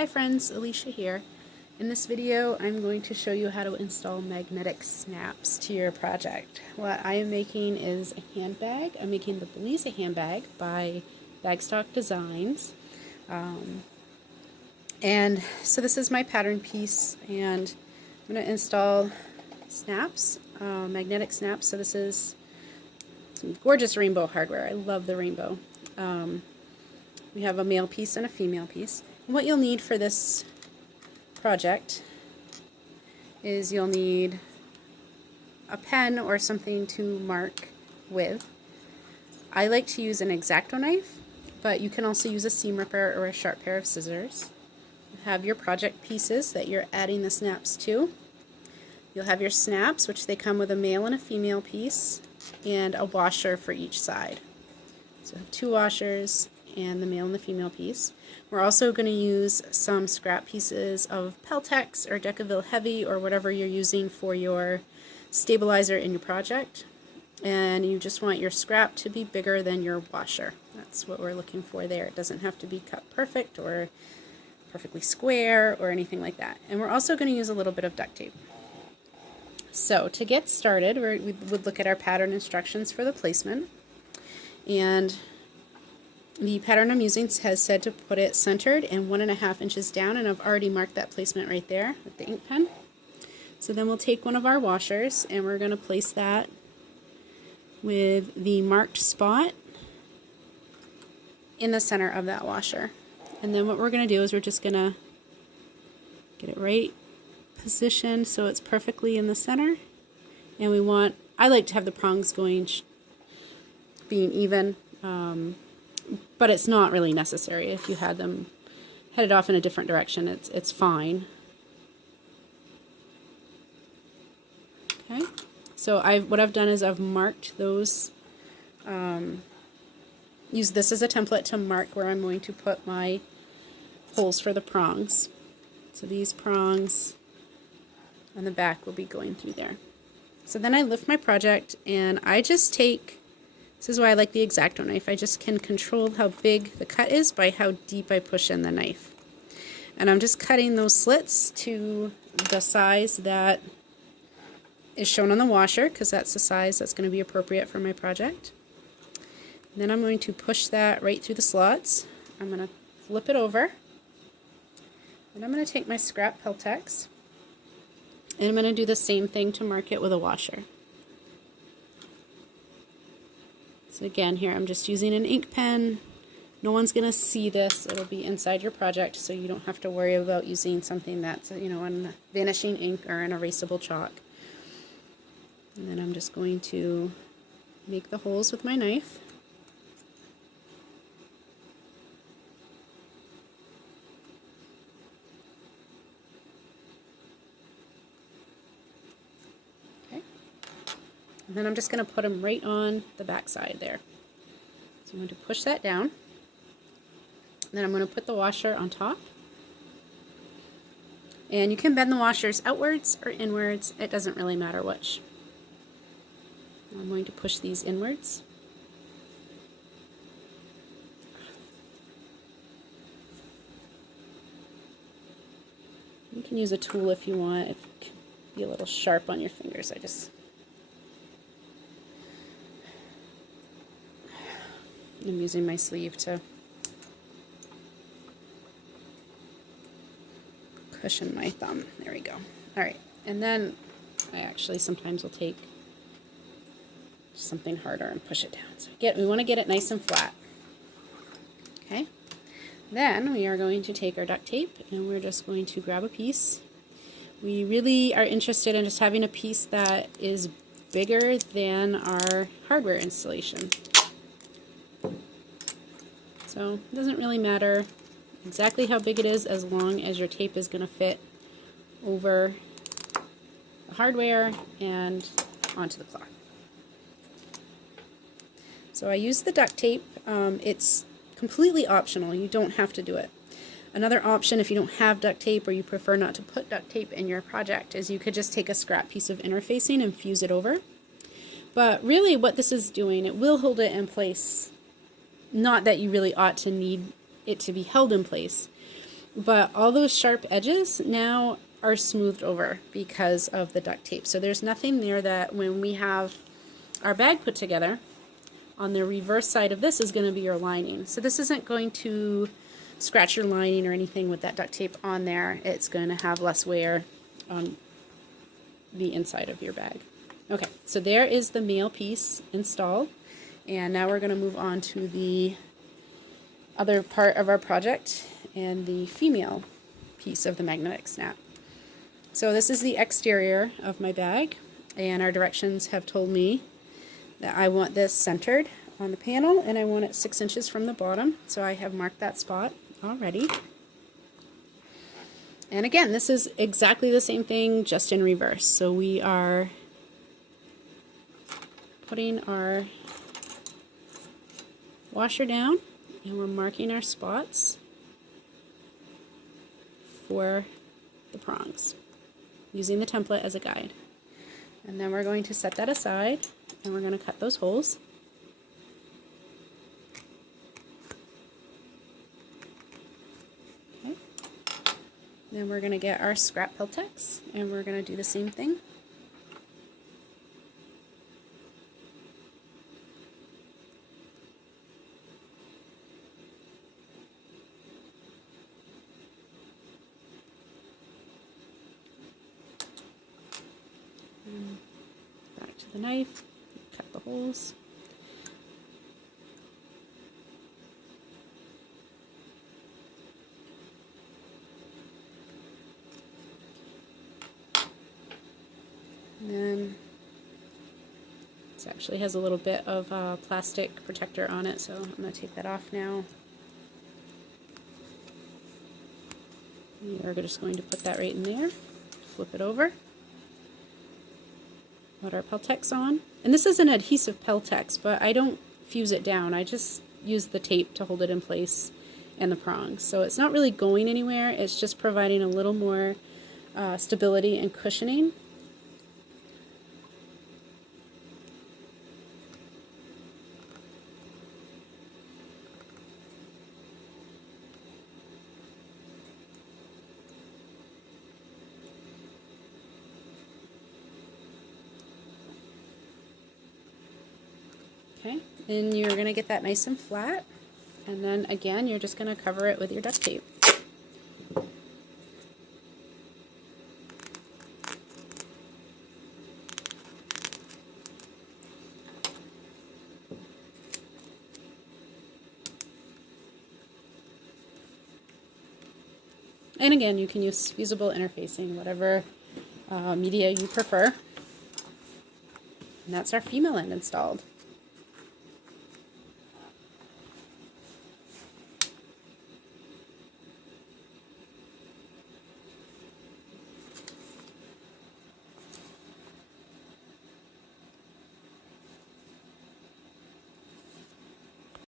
Hi friends, Alicia here. In this video I'm going to show you how to install magnetic snaps to your project. What I am making is a handbag. I'm making the Belize handbag by Bagstock Designs. And so this is my pattern piece, and I'm going to install snaps, magnetic snaps. So this is some gorgeous rainbow hardware. I love the rainbow. We have a male piece and a female piece. And what you'll need for this project is you'll need a pen or something to mark with. I like to use an X-Acto knife, but you can also use a seam ripper or a sharp pair of scissors. You have your project pieces that you're adding the snaps to. You'll have your snaps, which they come with a male and a female piece and a washer for each side. So I have two washers and the male and the female piece. We're also going to use some scrap pieces of Peltex or Decaville Heavy or whatever you're using for your stabilizer in your project. And you just want your scrap to be bigger than your washer. That's what we're looking for there. It doesn't have to be cut perfect or perfectly square or anything like that. And we're also going to use a little bit of duct tape. So to get started, we would look at our pattern instructions for the placement. And the pattern I'm using has said to put it centered and 1.5 inches down, and I've already marked that placement right there with the ink pen. So then we'll take one of our washers and we're going to place that with the marked spot in the center of that washer. And then what we're going to do is we're just going to get it right positioned so it's perfectly in the center. And I like to have the prongs being even. But it's not really necessary. If you had them headed off in a different direction, it's fine. Okay, so what I've done is I've marked those, use this as a template to mark where I'm going to put my holes for the prongs. So these prongs on the back will be going through there. So then I lift my project and I just take, this is why I like the X-Acto knife. I just can control how big the cut is by how deep I push in the knife. And I'm just cutting those slits to the size that is shown on the washer, because that's the size that's going to be appropriate for my project. And then I'm going to push that right through the slots. I'm going to flip it over. And I'm going to take my scrap Peltex. And I'm going to do the same thing to mark it with a washer. So again, here I'm just using an ink pen. No one's going to see this. It'll be inside your project, so you don't have to worry about using something that's, on vanishing ink or an erasable chalk. And then I'm just going to make the holes with my knife. And then I'm just going to put them right on the back side there. So I'm going to push that down. And then I'm going to put the washer on top. And you can bend the washers outwards or inwards. It doesn't really matter which. I'm going to push these inwards. You can use a tool if you want. It can be a little sharp on your fingers. I'm using my sleeve to cushion my thumb. There we go. Alright, and then I actually sometimes will take something harder and push it down. So we want to get it nice and flat. Okay, then we are going to take our duct tape and we're just going to grab a piece. We really are interested in just having a piece that is bigger than our hardware installation. So it doesn't really matter exactly how big it is as long as your tape is going to fit over the hardware and onto the cloth. So I use the duct tape. It's completely optional. You don't have to do it. Another option, if you don't have duct tape or you prefer not to put duct tape in your project, is you could just take a scrap piece of interfacing and fuse it over. But really what this is doing, it will hold it in place. Not that you really ought to need it to be held in place, but all those sharp edges now are smoothed over because of the duct tape. So there's nothing there that when we have our bag put together, on the reverse side of this is going to be your lining. So this isn't going to scratch your lining or anything with that duct tape on there. It's going to have less wear on the inside of your bag. Okay, so there is the male piece installed, and now we're going to move on to the other part of our project and the female piece of the magnetic snap. So this is the exterior of my bag, and our directions have told me that I want this centered on the panel and I want it 6 inches from the bottom. So I have marked that spot already. And again, this is exactly the same thing, just in reverse. So we are putting our washer down and we're marking our spots for the prongs, using the template as a guide. And then we're going to set that aside and we're going to cut those holes. Okay. Then we're going to get our scrap Peltex and we're going to do the same thing. Back to the knife, cut the holes. And then this actually has a little bit of plastic protector on it, so I'm going to take that off now. We are just going to put that right in there, flip it over. Put our Peltex on. And this is an adhesive Peltex, but I don't fuse it down. I just use the tape to hold it in place and the prongs. So it's not really going anywhere. It's just providing a little more stability and cushioning. Okay, and you're going to get that nice and flat, and then again you're just going to cover it with your duct tape. And again, you can use fusible interfacing, whatever media you prefer. And that's our female end installed.